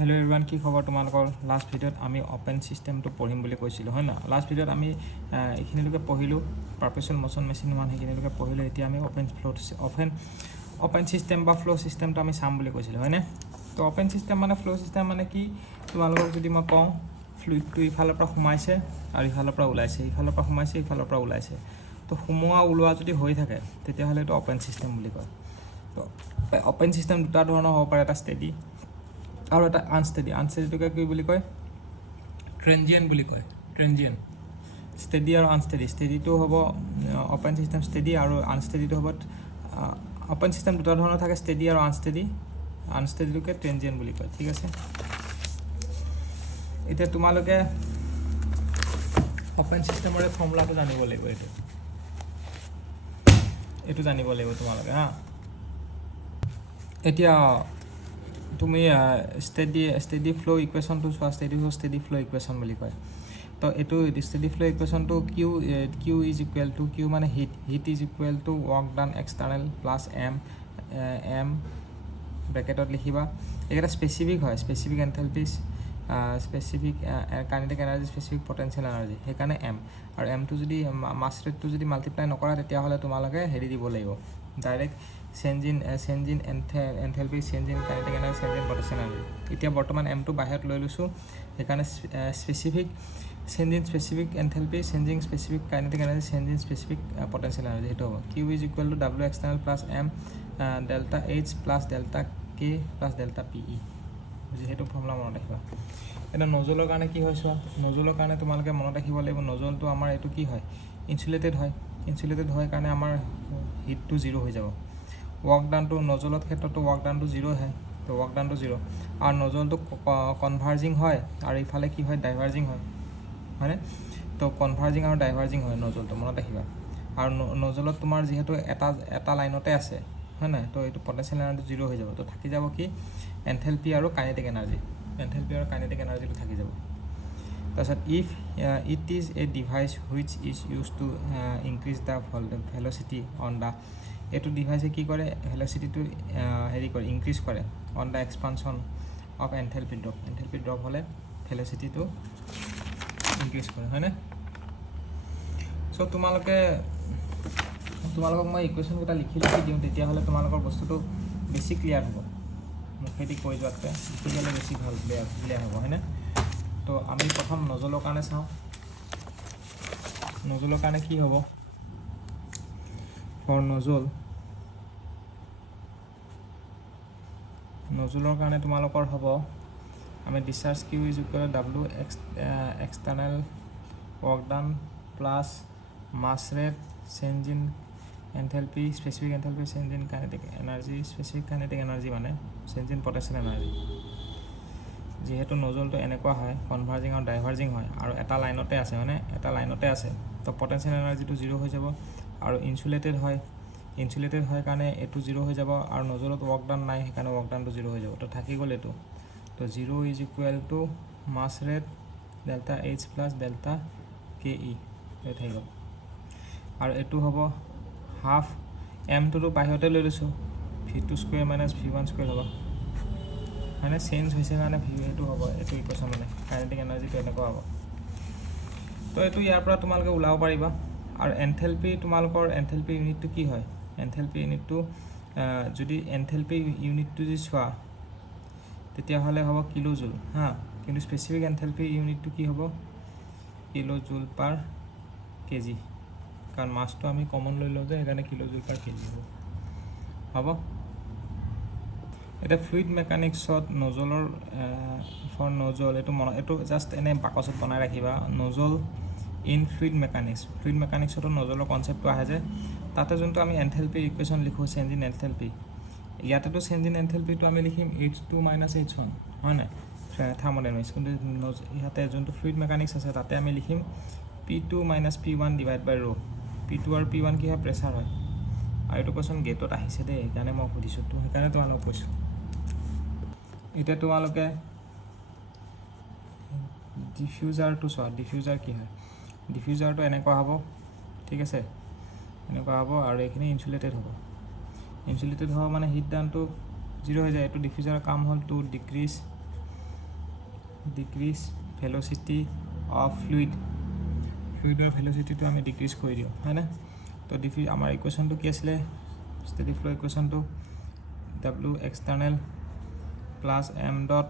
Hello' everyone, কি খবৰ তোমালোকৰ? লাষ্ট ভিডিঅ'ত আমি অপেন ছিষ্টেমটো পঢ়িম বুলি কৈছিলোঁ, হয় না? লাষ্ট ভিডিঅ'ত আমি এইখিনিলৈকে পঢ়িলোঁ, পাৰ্পেচুৱেল ম'শ্যন মেচিন ওৱান সেইখিনিলৈকে পঢ়িলোঁ। এতিয়া আমি অপেন ছিষ্টেম বা ফ্ল' ছিষ্টেমটো আমি চাম বুলি কৈছিলোঁ, হয়নে? তো অপেন ছিষ্টেম মানে ফ্ল' ছিষ্টেম মানে কি? তোমালোকক যদি মই কওঁ ফ্লুইডটো ইফালৰ পৰা সোমাইছে আৰু ইফালৰ পৰা ওলাইছে, ইফালৰ পৰা সোমাইছে ইফালৰ পৰা ওলাইছে। তো সোমোৱা ওলোৱা যদি হৈ থাকে তেতিয়াহ'লে এইটো অপেন ছিষ্টেম বুলি কয়। তো অপেন ছিষ্টেম দুটা ধৰণৰ হ'ব পাৰে, এটা ষ্টেডি আৰু এটা আনষ্টেডি। আনষ্টেডিটোকে কি বুলি কয়? ট্ৰেঞ্জিয়েণ্ট বুলি কয়, ট্ৰেঞ্জিয়েণ্ট। ষ্টেডি আৰু আনষ্টেডি, ষ্টেডিটো হ'ব অপেন ছিষ্টেম ষ্টেডি আৰু আনষ্টেডিটো হ'ব অপেন ছিষ্টেম দুটা ধৰণৰ থাকে, ষ্টেডি আৰু আনষ্টেডি। আনষ্টেডিটোকে ট্ৰেঞ্জিয়েণ্ট বুলি কয়, ঠিক আছে? এতিয়া তোমালোকে অপেন ছিষ্টেমৰে ফৰ্মুলাটো জানিব লাগিব, এইটো জানিব লাগিব তোমালোকে, হা। এতিয়া তুমি ষ্টেডি ফ্ল' ইকুৱেশ্যনটো চোৱা, ষ্টেডি ফ্ল' ইকুৱেশ্যন বুলি কয়। তো এইটো ষ্টেডি ফ্ল' ইকুৱেশ্যনটো Q is equal to Q মানে heat is equal to work done external plus M ব্ৰেকেটত লিখিবা। এইকেইটা স্পেচিফিক হয়, specific enthalpy, specific kinetic energy, specific potential energy, সেইকাৰণে এম। আৰু এমটো যদি মাছ ৰেটটো যদি মাল্টিপ্লাই নকৰা তেতিয়াহ'লে তোমালোকে হেৰি দিব লাগিব, direct change in enthalpy, change in kinetic energy, change in potential energy. এতিয়া বৰ্তমান এমটো বাহিৰত লৈ লৈছোঁ, সেইকাৰণে specific change in specific enthalpy, change in specific kinetic energy, change in specific potential energy, সেইটো হ'ব Q is equal to W external plus M delta H plus delta K plus delta P E. বুজি, সেইটো formula মনত ৰাখিবা। এতিয়া নজলৰ কাৰণে কি হয় চোৱা, নজলৰ কাৰণে তোমালোকে মনত ৰাখিব লাগিব, নজলটো আমাৰ এইটো কি হয়? ইনচুলেটেড হয়। ইনচুলেটেড হয় কাৰণে আমাৰ হিটটো জিৰ' হৈ যাব। ৱৰ্ক ডানটো নজলৰ ক্ষেত্ৰতো ৱৰ্ক ডানটো জিৰ' হয়, তো ৱৰ্ক ডানটো জিৰ'। আৰু নজলটো কনভাৰ্জিং হয় আৰু ইফালে কি হয়? ডাইভাৰ্জিং হয়, হয়নে? তো কনভাৰ্জিং আৰু ডাইভাৰ্জিং হয় নজলটো, মনত ৰাখিবা। আৰু নজলত তোমাৰ যিহেতু এটা লাইনতে আছে, হয় নাই? তো এইটো পটেঞ্চিয়েল এনাৰ্জি জিৰ' হৈ যাব। তো থাকি যাব কি? এনথেলপি আৰু কাইনেটিক এনাৰ্জি, এনথেলপি আৰু কাইনেটিক এনাৰ্জিটো থাকি যাব। তাৰপিছত if it is a device which is use to increase the velocity on the, এইটো ডিভাইচে কি কৰে? ভেলচিটিটো হেৰি কৰে, ইনক্ৰিজ কৰে on the expansion of enthalpy drop. Enthalpy drop হ'লে ভেলচিটিটো ইনক্ৰিজ কৰে, হয়নে? চ' তোমালোকক মই ইকুৱেশ্যনকেইটা লিখি দিওঁ, তেতিয়াহ'লে তোমালোকৰ বস্তুটো বেছি ক্লিয়াৰ হ'ব। মুখেদি কৈ যোৱাতকৈ লিখি গ'লে বেছি ভাল ক্লিয়াৰ হ'ব, হয়নে? তো আমি প্ৰথম নজলৰ কাৰণে চাওঁ। নজলৰ কাৰণে কি হ'ব? ফৰ নজলৰ কাৰণে তোমালোকৰ হ'ব, আমি discharge Q is equal to W external work done plus mass rate, change in enthalpy, specific enthalpy, change in kinetic energy, specific kinetic energy মানে চেঞ্জ ইন পটেঞ্চিয়েল এনাৰ্জি। যিহেতু নজলটো এনেকুৱা হয়, কনভাৰ্জিং আৰু ডাইভাৰ্জিং হয় আৰু এটা লাইনতে আছে, হয়নে? এটা লাইনতে আছে, তো পটেঞ্চিয়েল এনাৰ্জিটো জিৰ' হৈ যাব। আৰু ইনচুলেটেড হয় কাৰণে এইটো জিৰ' হৈ যাব। আৰু নজলত ৱৰ্ক ডান নাই, সেইকাৰণে ৱৰ্ক ডানটো জিৰ' হৈ যাব। তো থাকি গ'ল এইটো, তো zero' is equal to mass rate delta H plus delta K E, এই থাকি গ'ল। আৰু এইটো হ'ব হাফ, এমটোতো বাহিৰতে লৈ লৈছোঁ, V2 square minus V1 square হ'ব, মানে চেঞ্জ হৈছে কাৰণে সেইটো হ'ব, এইটো ইকুৱেশ্যন মানে কাইনেটিক এনাৰ্জিটো এনেকুৱা হ'ব। তো এইটো ইয়াৰ পৰা তোমালোকে ওলাব পাৰিবা। আৰু এনথেলপি, তোমালোকৰ এনথেলপি ইউনিটটো কি হয়? এনথেলপি ইউনিটটো যদি এনথেলপি ইউনিটটো যদি চোৱা তেতিয়াহ'লে হ'ব কিলো জুল, হা। কিন্তু স্পেচিফিক এনথেলপি ইউনিটটো কি হ'ব? কিলো জুল পাৰ কেজি, কাৰণ মাছটো আমি কমন লৈ লওঁ যে, সেইকাৰণে কিলো জুল পাৰ কেজি হ'ব। এতিয়া ফ্লুইড মেকানিক্সত নজলৰ ফৰ নজল, এইটো জাষ্ট এনে বাকচত বনাই ৰাখিবা, নজল ইন ফ্লুইড মেকানিক্সতো নজলৰ কনচেপ্টটো আহে যে, তাতে যোনটো আমি এনথেলপি ইকুৱেশ্যন লিখোঁ, চেঞ্জ ইন এনথেলপি, ইয়াতেতো চেঞ্জ ইন এনথেলপিটো আমি লিখিম H2 মাইনাছ H1, হয় নাই? থাৰ্মোডাইনামিক্স। কিন্তু ইয়াতে যোনটো ফ্লুইড মেকানিক্স আছে তাতে আমি লিখিম P2 মাইনাছ P1 ডিভাইড বাই ৰৌ। P2 আৰু P1 কি হয়? প্ৰেছাৰ হয়। আৰু এইটো কুৱেশ্যন গেটত আহিছে দেই, সেইকাৰণে মই সুধিছোঁ, তো সেইকাৰণে তোমালোকক কৈছোঁ। এতিয়া তোমালোকে ডিফিউজাৰটো চোৱা, ডিফিউজাৰ কি হয়? ডিফিউজাৰটো এনেকুৱা হ'ব, ঠিক আছে? এনেকুৱা হ'ব আৰু এইখিনি ইনচুলেটেড হ'ব। ইনচুলেটেড হ'ব মানে হিট ডাউনটো জিৰ' হৈ যায়। এইটো ডিফিউজাৰৰ কাম হ'ল to decrease decrease velocity of ফ্লুইডৰ ভেল'চিটিটো আমি ডিক্ৰিজ কৰি দিওঁ হয়নে তো আমাৰ ইকুৱেশ্যনটো কি আছিলে steady flow' ইকুৱেশ্যনটো W external plus m dot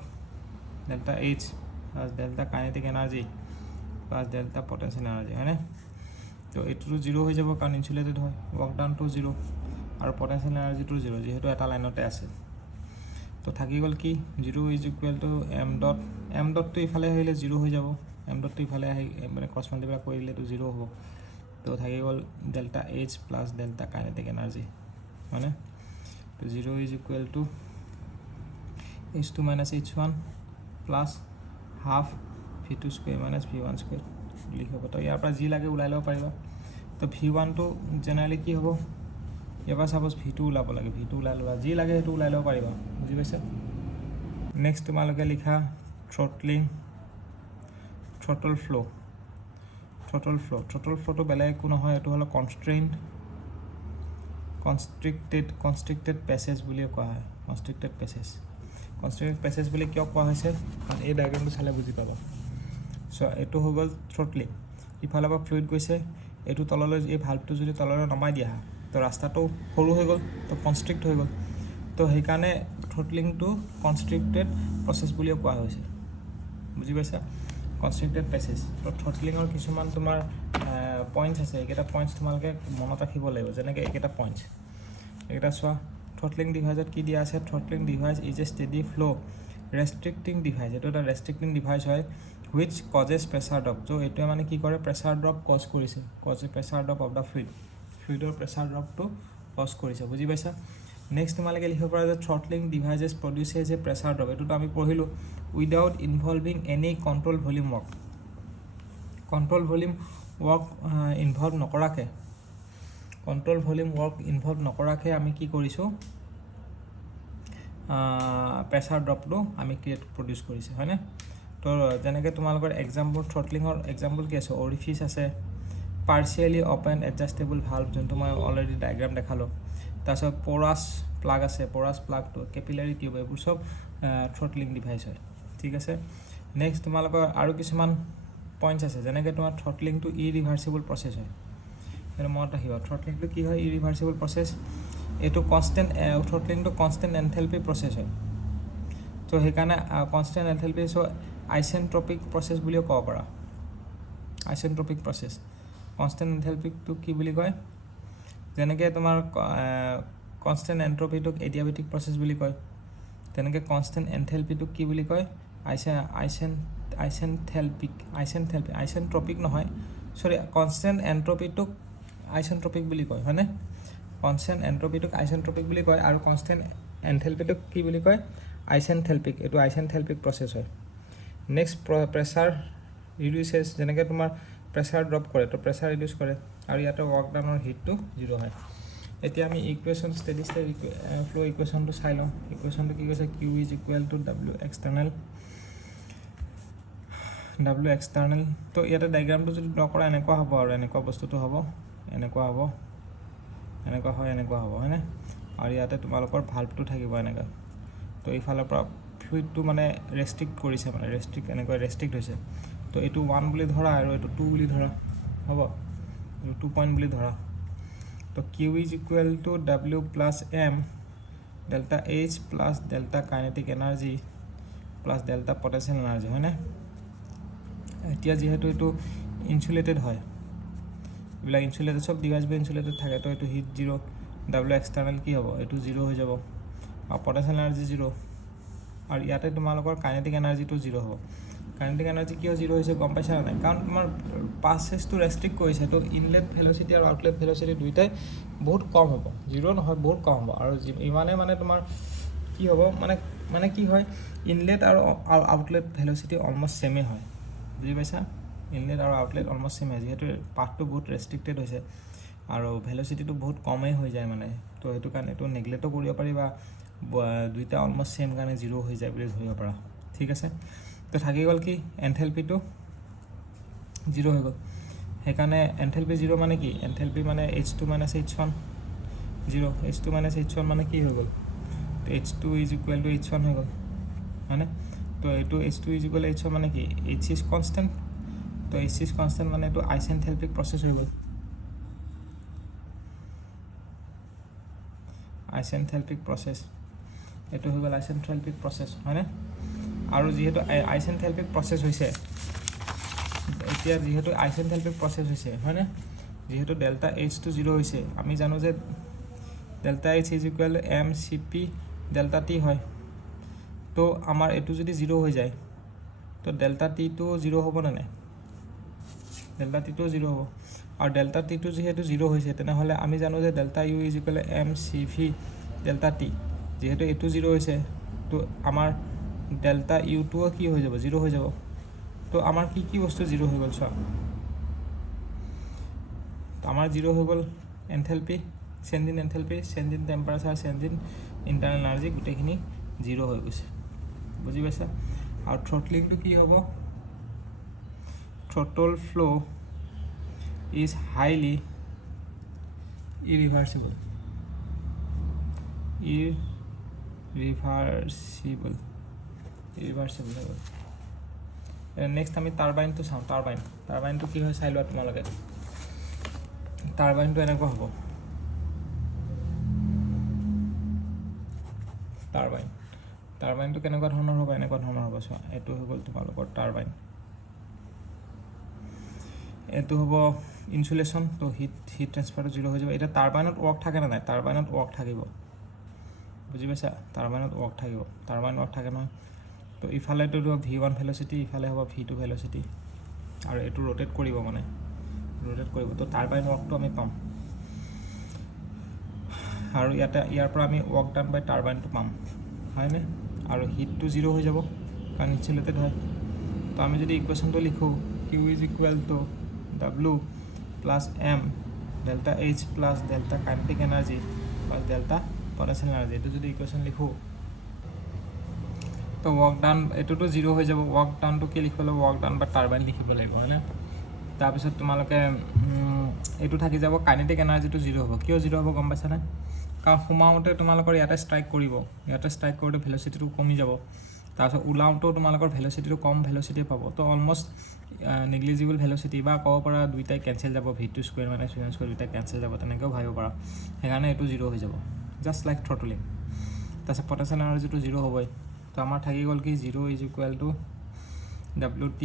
delta H plus delta kinetic energy plus delta potential energy হয়নে তো এইটোতো 0 হৈ যাব কাৰণ ইনসুলেটেড হয় ৱৰ্ক ডাউনটো 0 আৰু পটেনশিয়েল এনাৰ্জিটো 0 যেহেতু এটা লাইনতে আছে তো থাকি গ'ল কি 0 is equal two m dot টো ইফালে আহিলে 0 হৈ যাব m dot টো ইফালে আহি মানে ক্ৰছ মাল্টিপ্লাই কৰিলে তো 0 হ'ব তো থাকি গ'ল delta H plus delta kinetic energy হয়নে তো 0 is equal to h2 minus h1 plus half v2 square minus v1 square লিখিব তো ইয়াৰ পৰা যি লাগে ওলাই ল'ব পাৰিবা তো v1 টো জেনাৰেলি কি হ'ব এবাৰ সাপোজ v2 ওলাব লাগে v2 ওলাই ল'বা যি লাগে সেইটো ওলাই ল'ব পাৰিবা বুজি পাইছা নেক্সট তোমালোকে লিখা থ্ৰটল ফ্ল'টো বেলেগ একো নহয় এইটো হ'ল কনষ্ট্ৰিক্টেড পেছেজ বুলি কোৱা হয় কনষ্ট্ৰিক্টেড পেছেজ বুলি কিয় কোৱা হৈছে কাৰণ এই ডায়াগ্ৰামটো চালে বুজি পাবা সো এইটো হৈ গ'ল থ্ৰটলিং ইফালৰ পৰা ফ্লুইড গৈছে এইটো তললৈ এই ভালভটো যদি তললৈ নমাই দিয়া তো ৰাস্তাটো সৰু হৈ গ'ল তো কনষ্ট্ৰিক্ট হৈ গ'ল তো সেইকাৰণে থ্ৰটলিংটো কনষ্ট্ৰিক্টেড প্ৰচেছ বুলি কোৱা হৈছে বুজি পাইছা কনষ্ট্ৰিক্টেড পেছেজ তো থ্ৰটলিঙৰ কিছুমান তোমাৰ পইণ্টছ আছে এইকেইটা পইণ্টছ তোমালোকে মনত ৰাখিব লাগিব যেনেকৈ এইকেইটা পইণ্টছ এইকেইটা চোৱা থ্ৰটলিং ডিভাইজত কি দিয়া আছে throttling device is a steady flow' restricting device এইটো এটা ৰেষ্ট্ৰিক্টিং ডিভাইচ হয় হুইচ কজেছ প্ৰেছাৰ ড্ৰপ ত' এইটোৱে মানে কি কৰে প্ৰেছাৰ ড্ৰপ কজ কৰিছে প্ৰেছাৰ ড্ৰপ অফ দ্য ফ্লুইডৰ প্ৰেছাৰ ড্ৰপটো কজ কৰিছে বুজি পাইছা নেক্সট তোমালোকে লিখিব পাৰা যে throttling devices produces a pressure drop এইটোতো আমি পঢ়িলোঁ without involving any control volume work involve নকৰাকৈ আমি কি কৰিছোঁ প্ৰেছাৰ ড্ৰপটো আমি প্ৰডিউচ কৰিছে হয়নে তো যেনেকৈ তোমালোকৰ এক্সাম্পল থ্ৰটলিঙৰ এক্সাম্পল কি আছে অৰিফিচ আছে পাৰ্চিয়েলি অপেন এডজাষ্টেবল ভাল্ভ যোনটো মই অলৰেডি ডায়েগ্ৰাম দেখালোঁ তাৰপিছত পৰাছ প্লাগ আছে পৰাছ প্লাগটো কেপিলাৰী টিউব এইবোৰ চব থ্ৰটলিং ডিভাইচ হয় ঠিক আছে নেক্সট তোমালোকৰ আৰু কিছুমান পইণ্টছ আছে যেনেকৈ তোমাৰ থ্ৰটলিংটো ইৰিভাৰ্চিবল প্ৰচেছ হয় সেইটো মনত ৰাখিবা থ্ৰটলিংটো কি হয় ইৰিভাৰ্চিবল প্ৰচেছ এইটো থ্ৰটলিংটো কনষ্টেণ্ট এনথেলপি প্ৰচেছ হয় তো সেইকাৰণে কনষ্টেণ্ট এনথেলপি চ' আইচেণ্ট্ৰপিক প্ৰচেছ বুলিও ক'ব পাৰা আইচেণ্ট্ৰপিক প্ৰচেছ কনষ্টেণ্ট এনথেলপিকটো কি বুলি কয় যেনেকৈ তোমাৰ কনষ্টেণ্ট এনট্ৰপিটোক এডিয়াবেটিক প্ৰচেছ বুলি কয় তেনেকৈ কনষ্টেণ্ট এনথেলপিটোক কি বুলি কয় আইচেণ্ট্ৰপিক নহয় সৰি কনষ্টেণ্ট এনট্ৰপিটোক আইচেণ্ট্ৰপিক বুলি কয় হয়নে কনষ্টেণ্ট এনট্ৰপিটোক আইচেণ্ট্ৰপিক বুলি কয় আৰু কনষ্টেণ্ট এনথেলপিটোক কি বুলি কয় আইচেণ্ট্ৰেপিক এইটো আইচেণ্ট্ৰেপিক প্ৰচেছ হয় নেক্সট প্ৰেছাৰ ৰিডিউচেছ যেনেকৈ তোমাৰ প্ৰেছাৰ ড্ৰপ কৰে তো প্ৰেছাৰ ৰিডিউচ কৰে আৰু ইয়াতে ৱৰ্ক ডাউনৰ হিটটো 0 হয় এতিয়া আমি ইকুৱেশ্যন ষ্টেডি ষ্টেট ফ্ল' ইকুৱেশ্যনটো চাই লওঁ ইকুৱেশ্যনটো কি কৈছে Q is equal to W external তো ইয়াতে ডায়েগ্ৰামটো যদি ড্ৰ কৰা এনেকুৱা হ'ব আৰু এনেকুৱা বস্তুটো হ'ব এনেকুৱা হ'ব হয়নে আৰু ইয়াতে তোমালোকৰ ভাল্ভটো থাকিব এনেকুৱা তো এইফালৰ পৰা ফ্লুইডটো মানে ৰেষ্ট্ৰিক্ট কৰিছে মানে ৰেষ্ট্ৰিক্ট হৈছে তো এইটো 1 বুলি ধৰা আৰু এইটো 2 বুলি ধৰা হ'ব এইটো 2 পইণ্ট বুলি ধৰা তো Q is equal to W plus M delta H plus delta kinetic energy plus delta potential energy হয়নে এতিয়া যিহেতু এইটো ইনচুলেটেড হয় এইবিলাক ইনচুলেটেড চব ডিভাইচবোৰ ইনচুলেটেড থাকে তো এইটো হিট 0 W এক্সটাৰ্নেল কি হ'ব এইটো 0 হৈ যাব আৰু পটেনচিয়েল এনাৰ্জি 0 আৰু ইয়াতে তোমালোকৰ কাইনেটিক এনাৰ্জিটো 0 হ'ব কাইনেটিক এনাৰ্জি কিয় 0 হৈছে গম পাইছা নাই কাৰণ তোমাৰ পাছেছটো ৰেষ্ট্ৰিক্ট কৰিছে তো ইনলেট ভেল'চিটি আৰু আউটলেট ভেল'চিটি দুইটাই বহুত কম হ'ব 0 নহয় বহুত কম হ'ব আৰু ইমানে মানে তোমাৰ কি হ'ব মানে কি হয় ইনলেট আৰু আউটলেট ভেল'চিটি অলমষ্ট ছেমেই হয় বুজি পাইছা ইনলেট আৰু আউটলেট অলমষ্ট ছেম হয় যিহেতু পাথটো বহুত ৰেষ্ট্ৰিক্টেড হৈছে আৰু ভেল'চিটিটো বহুত কমেই হৈ যায় মানে তো সেইটো কাৰণে এইটো নেগলেক্টো কৰিব পাৰিবা দুইটা অলমষ্ট ছেম কাৰণে 0 হৈ যায় বুলি ধৰিব পাৰা ঠিক আছে তো থাকি গ'ল কি এনথেলপিটো 0 হৈ গ'ল সেইকাৰণে এনথেলপি 0 মানে কি এনথেলপি মানে H2 minus H1 0 H2 minus H1 মানে কি হৈ গ'ল তো H2 is equal two H1 হৈ গ'ল হয়নে তো এইটো H2 ইজ ইকুৱেল H মানে কি H ইজ কনষ্টেণ্ট তো H ইজ কনষ্টেণ্ট মানে এইটো আইচেণ্থেলপিক প্ৰচেছ হৈ গ'ল আইচেণ্থেলপিক প্ৰচেছ এইটো হৈ গ'ল আইচেণ্থেলপিক প্ৰচেছ হয়নে আৰু যিহেতু আইচেণ্থেলপিক প্ৰচেছ হৈছে এতিয়া যেহেতু আইচেণ্থেলপিক প্ৰচেছ হৈছে হয়নে যেহেতু ডেল্টা H2 0 হৈছে আমি জানো যে delta H is equal mCp delta T হয় তো আমাৰ এটো যদি 0 হৈ যায় তো ডেল্টা T তো 0 হ'ব না নাই ডেল্টা T তো 0 হ'ব আৰু ডেল্টা T তো যেহেতু 0 হৈছে তেনেহলে আমি জানো যে delta U is equal mCv delta T যেহেতু এটো 0 হৈছে তো আমাৰ ডেল্টা U তো কি হৈ যাব 0 হৈ যাব তো আমাৰ কি বস্তু 0 হৈ গ'ল চোৱা আমাৰ 0 হৈ গ'ল enthalpy change in enthalpy change in temperature change in internal energy গোটেইখিনি 0 হৈ গৈছে বুজি পাইছা আৰু থ্ৰটলিংটো কি হ'ব throttle flow is highly irreversible next আমি টাৰবাইন তো চাওঁ টাৰবাইন তো কি হয় চাই লোৱা তোমালোকে টাৰবাইন তো এনেকুৱা হ'ব টাৰবাইন তো কেনেকুৱা ধৰণৰ হ'ব এনেকুৱা ধৰণৰ হ'ব চোৱা এটো হৈ গ'ল তোমালোকৰ টাৰবাইন এটো হ'ব ইনসুলেশন তো হিট ট্ৰান্সফাৰ 0 হৈ যাব এটা টাৰবাইনত ৱৰ্ক থাকে না নাই টাৰবাইনত ৱৰ্ক থাকিব বুজি পাইছা টাৰবাইনত ৱৰ্ক থাকিব টাৰবাইন ৱৰ্ক থাকে নহয় তো ইফালে তো v1 ভেলোচিটি ইফালে হ'ব v2 ভেলোচিটি আৰু এটো ৰোটেট কৰিব মানে ৰোটেট কৰিব তো টাৰবাইন ৱৰ্কটো আমি পাম আৰু ইয়াৰ পৰা আমি ৱৰ্ক ডান বাই টাৰবাইনটো পাম হয়নে আৰু হিটটো 0 হৈ যাব কাৰণ ইনসুলেটেড হয় তো আমি যদি ইকুৱেশ্যনটো লিখো q is equal to w plus m delta h plus delta kinetic energy plus delta potential energy এটো যদি ইকুৱেশ্যন লিখো তো ৱৰ্ক ডান এটোটো 0 হৈ যাব ৱৰ্ক ডানটো কি লিখিব লাগিব ৱৰ্ক ডান বা টাৰবাইন লিখিব লাগিব হয়নে তাৰপিছত তোমালোকে এটো থাকি যাব কাইনেটিক এনাৰ্জিটো 0 হ'ব কিয় 0 হ'ব গম পাইছা না কাৰণ সোমাওতে তোমালোকৰ ইয়াতে ষ্ট্ৰাইক কৰিব ইয়াতে ষ্ট্ৰাইক কৰোতে ভেলোচিটিটো কমি যাব তাৰপিছত উলাউটো তোমালোকৰ ভেলোচিটিটো কম ভেলোচিটি পাব তো অলমোষ্ট নেগলিজিবল ভেলোচিটি বা ক'ব পৰা দুইটাই কেনসেল যাব v2 square minus v1 square দুইটা কেনসেল যাব তেনেকেও ভাবিব পাৰা সেইকাৰণে এটো 0 হৈ যাব জাস্ট লাইক থ্ৰটলিং তাৰপিছত পটেনশিয়েল এনাৰ্জিটো 0 হ'বই তো আমাৰ থাকি গ'ল কি 0 is equal two wt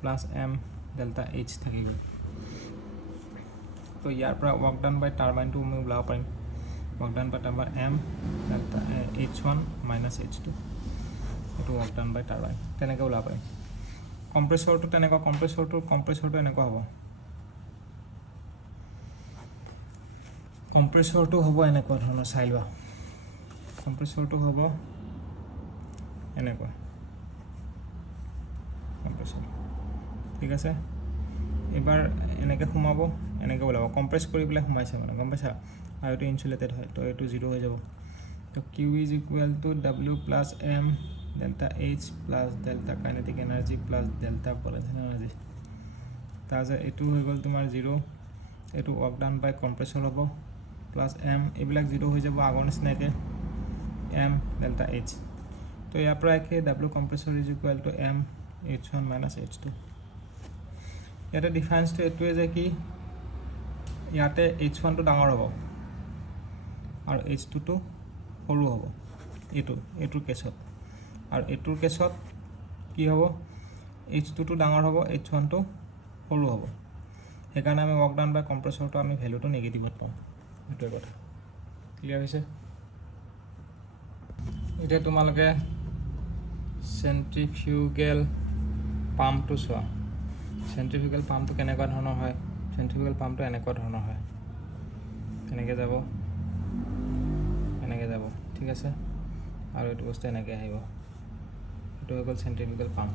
plus m delta h থাকি গ'ল তো ইয়াৰ পৰা ৱৰ্ক ডান বাই টাৰবাইনটো আমি ওলাব পাৰিম work done by turbine m delta h1 minus h2 এটো ৱৰ্ক ডান বাই টাৰবাইন তেনেকৈ ওলাব পাৰিম কম্প্ৰেছৰটো তেনেকুৱা কম্প্ৰেছৰটো এনেকুৱা হ'ব কম্প্ৰেছৰটো হ'ব এনেকুৱা ধৰণৰ চাই লোৱা কম্প্ৰেছৰটো হ'ব এনেকুৱা কম্প্ৰেছৰ ঠিক আছে এবাৰ এনেকৈ সোমাব এনেকৈ ওলাব কম্প্ৰেছ কৰি পেলাই সোমাইছে মানে গম পাইছা আৰু এটো ইনসুলেটেড হয় তো এটো 0 হৈ যাব তো q is equal to w plus m delta h plus delta kinetic energy plus delta potential energy তাৰপিছত এটো হৈ গ'ল তোমাৰ 0 এটো ৱৰ্ক ডান বাই কম্প্ৰেছৰ হ'ব প্লাছ m এইবিলাক 0 হৈ যাব আগৰ নিচিনাকৈ m ডেল্টা h তো ইয়াৰ পৰা একে w compressor is equal two m h1 minus h2 ইয়াতে ডিফাৰেন্সটো এটোৱে যে কি ইয়াতে h1 টো ডাঙৰ হ'ব আৰু h2 টো সৰু হ'ব এটোৰ কেছত আৰু এটোৰ কেছত কি হ'ব h2 টো ডাঙৰ হ'ব h1 টো সৰু হ'ব সেইকাৰণে আমি ৱৰ্ক ডান বাই কম্প্ৰেছৰটো আমি ভ্যালুটো নেগেটিভত পাম এটোৰ কথা ক্লিয়াৰ হৈছে এটা তোমালোকে সেন্ট্ৰিফিউগেল পাম্পটো চোৱা সেন্ট্ৰিফিউগেল পাম্পটো কেনেকুৱা ধৰণৰ হয় সেন্ট্ৰিফিউগেল পাম্পটো এনেকুৱা ধৰণৰ হয় এনেকৈ যাব ঠিক আছে আৰু এটো বস্তু এনেকৈ আহিব এটো হৈ গ'ল সেন্ট্ৰিফিউগেল পাম্প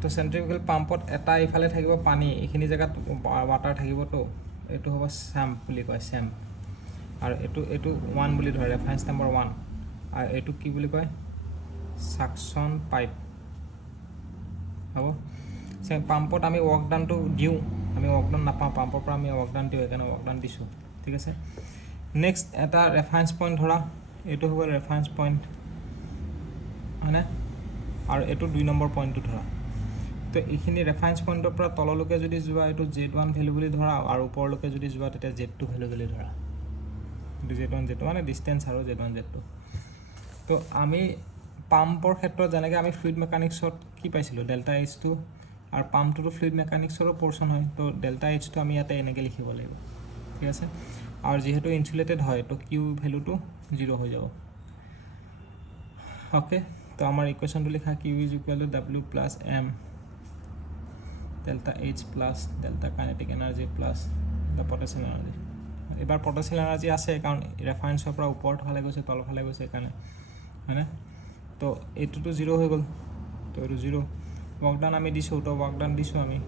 তো সেন্ট্ৰিফিউগেল পাম্পত এটা ইফালে থাকিব পানী এইখিনি জায়গাত ওয়াটাৰ থাকিবতো এটো হ'ব স্যাম্প বুলি কয় স্যাম্প আৰু এটো 1 বুলি ধৰে ৰেফাৰেন্স নম্বৰ 1 আৰু এটো কি বুলি কয় সাকশন পাইপ হ'ব সেই পাম্পত আমি ৱৰ্ক ডানটো দিও আমি ৱৰ্ক ডান নাপাওঁ পাম্পৰ পৰা আমি ৱৰ্ক ডান দিও একাৰণে ৱৰ্ক ডান দিছো ঠিক আছে নেক্সট এটা ৰেফাৰেন্স পইণ্ট ধৰা এটো হ'ব ৰেফাৰেন্স পইণ্ট হয়নে আৰু এইটো 2 নম্বৰ পইণ্টটো ধৰা তো এইখিনি ৰেফাৰেঞ্চ পইণ্টৰ পৰা তললৈকে যদি যোৱা এইটো Z1 ভ্যালু বুলি ধৰা আৰু ওপৰলৈকে যদি যোৱা তেতিয়া Z2 ভ্যালু বুলি ধৰা এইটো Z1 Z2 মানে ডিসটেন্স আৰু Z1 Z2 তো আমি পাম্পৰ ক্ষেত্ৰত যেনেকৈ আমি ফ্লুইড মেকানিক্সত কি পাইছিলোঁ ডেল্টা H2 আৰু পাম্পটো ফ্লুইড মেকানিক্সৰো পোৰ্শন হয় তো ডেল্টা H2 আমি ইয়াতে এনেকৈ লিখিব লাগিব ঠিক আছে আৰু যেহেতু ইনসুলেটেড হয় তো Q ভ্যালুটো 0 হৈ যাব ওকে তো আমাৰ ইকুৱেশ্যনটো লিখা Q = W + M delta H plus delta kinetic energy plus the potential energy এবাৰ potential energy আছে কাৰণ ৰেফাৰেন্সৰ পৰা ওপৰত ফালে গৈছে তল ফালে গৈছে কাৰণে হয়নে তো এইটোটো 0 হৈ গ'ল তো এইটো 0 ওয়ার্ক ডান আমি দিছো তো ওয়ার্ক ডান দিছো আমি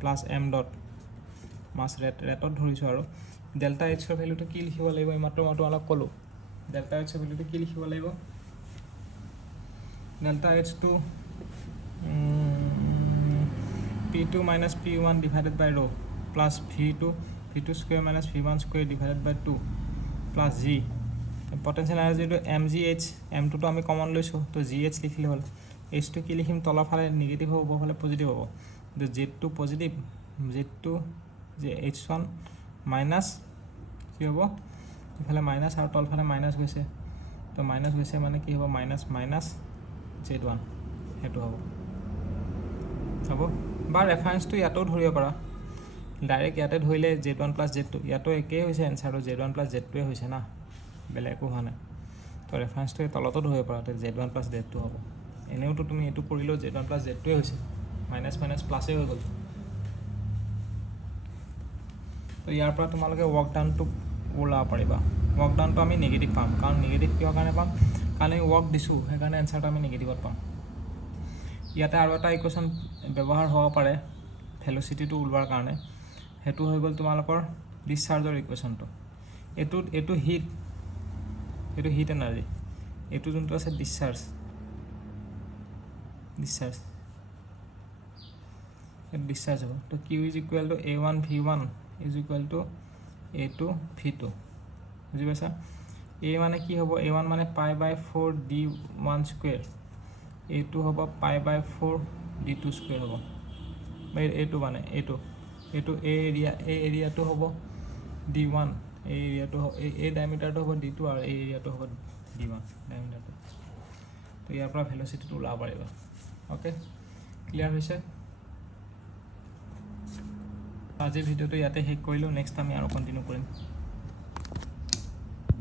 প্লাস m ডট মাস ৰেটত ধৰিছো আৰু ডেল্টা H ৰ ভ্যালুটো কি লিখিব লাগিব মাত্ৰ মই অলপ কলো ডেল্টা H ৰ ভ্যালুটো কি লিখিব লাগিব delta H2 P2 minus P1 divided by rho plus V2 square minus V1 square divided by 2 plus G potential energy to mgh m2 to আমি কমন লৈছো তো gh লিখিলে হল h2 কি লিখিম তলৰ ফালে নেগেটিভ হ'ব ফালে পজিটিভ হ'ব তো z2 পজিটিভ z2 যে h1 মাইনাস কি হ'ব ইফালে মাইনাস আৰু তল ফালে মাইনাস গৈছে তো মাইনাস গৈছে মানে কি হ'ব মাইনাস মাইনাস z1 হেতু হ'ব বা ৰেফাৰেন্সটো ইয়াতো ধৰিব পাৰা ডাইৰেক্ট ইয়াতে ধৰিলে z1 + z2 ইয়াতো একেই হৈছে এনসাৰটো z1 + z2 হৈছে না বেলেগো হোৱা নাই তো ৰেফাৰেন্সটো তলতো ধৰিব পাৰা তে z1 + z2 হ'ব এনেওতো তুমি এটো কৰিলো z1 + z2 হৈছে মাইনাস মাইনাস প্লাসে হৈ গ'ল তো ইয়াৰ পৰা তোমালোকে ওয়াৰ্ক ডানটো ওলাব পাৰিবা ওয়াৰ্ক ডানটো আমি নেগেটিভ পাম কাৰণ নেগেটিভ কিয় কাৰণে পাম কাৰণ আমি ওয়াৰ্ক দিছো সেইকাৰণে এনসাৰটো আমি নেগেটিভত পাম ইয়াতে আৰু এটা ইকুৱেশ্যন ব্যৱহাৰ হ'ব পাৰে ভেলোচিটিটো উলৱাৰ কাৰণে হেতু হৈ গ'ল তোমালোকৰ ডিসচাৰ্জৰ ইকুৱেশ্যনটো এটো হিট এনাৰ্জি এটো যোনটো আছে ডিসচাৰ্জ হ'ব তো Q = A1 V1 = A2 V2 বুজি পাইছা A মানে কি হ'ব A1 মানে π/4 d1 স্কয়াৰ A2 হ'ব π/4 d2 স্কয়াৰ হ'ব A2 মানে A2 A এৰিয়াটো হ'ব d1 A এৰিয়াটো A ডায়ামিটাৰটো হ'ব d2 আৰু A এৰিয়াটো হ'ব d1 ডায়ামিটাৰটো তো ইয়াৰ পৰা ভেলোচিটিটো ওলাব পাৰিবা ওকে ক্লিয়াৰ হৈছে আজিৰ ভিডিওটো ইয়াতে শেষ কৰিলো নেক্সট আমি আৰু কন্টিনিউ কৰিম